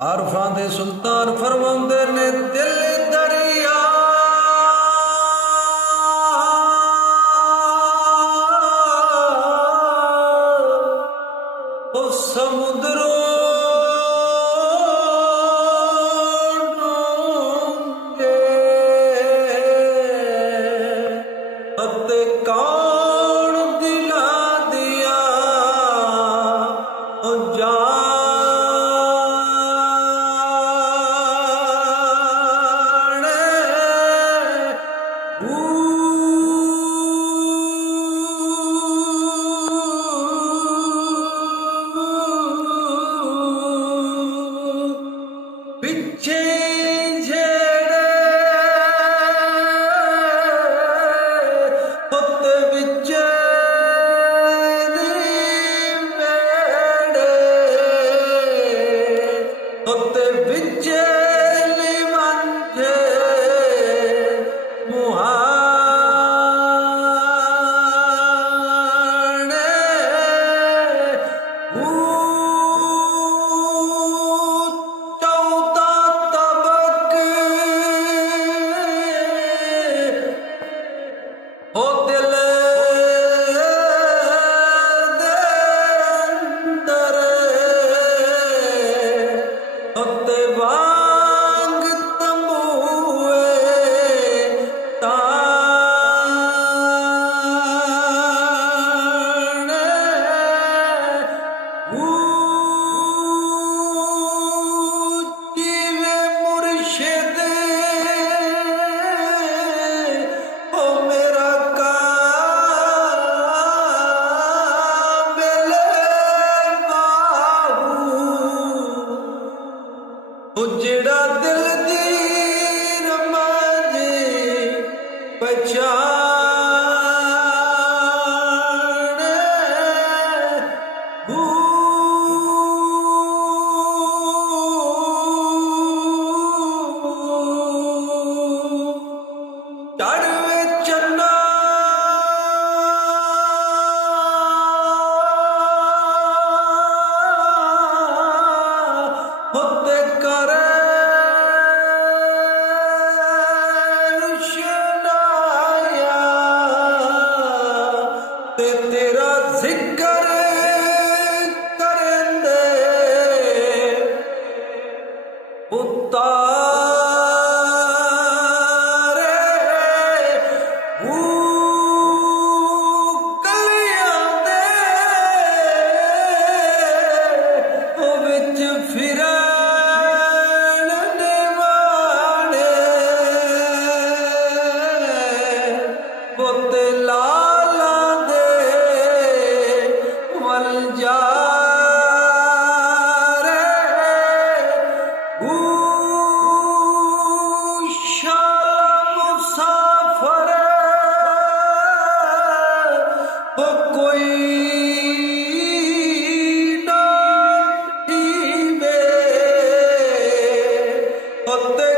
ਆਰਫਾਂ ਦੇ ਸੁਲਤਾਨ ਫਰਮਾਉਂਦੇ ਨੇ ਦਿਲ ਦਰਿਆ ਉਹ ਸਮੁੰਦਰੋਂ ਡੂੰਘੇ ਅਤੇ ਕੌਣ ਦਿਲਾਂ ਦੀਆਂ ਉਹ ਪਿੱਛੇ ਜਿਹੜੇ ਉੱਤੇ ਵਿੱਚ ਵੇੜੇ ਉੱਤੇ ਵਿੱਚ ਲਿਵੰਝੇ ਉਹ ਦਿਲ ਦੇ ਅੰਦਰ ਉੱਤੇ ਵਾਂਗ ਤੰਬੂਏ ਤਾਣੇ ਜਿਵੇਂ ਮੁਰਸ਼ਿਦ ਉਹ ਜਿਹੜਾ ਦਿਲ ਦੀ ਰਮਾਜ਼ੀ ਪਛਾਣੇ ਚੜ੍ਹ ਵੇ ਚੰਨਾ ਉੱਤੇ ਕਰ ਤੇ ਤੇਰਾ ਜ਼ਿਕਰ ਕਰੰਦੇ ਉਤਾਰੇ ਕਲਿਆਂ ਦੇ ਉਹ ਵਿੱਚ ਫਿਰਨ ਦੀਵਾਨੇ ਬੋਤੇ ਲਾਲਾਂ ਦੇ ਵੱਲ ਜਾ ਮੁਸਾਫਰ ਉਹ ਕੋਈ ਨਾ ਹੀਵੇ ਉੱਤੇ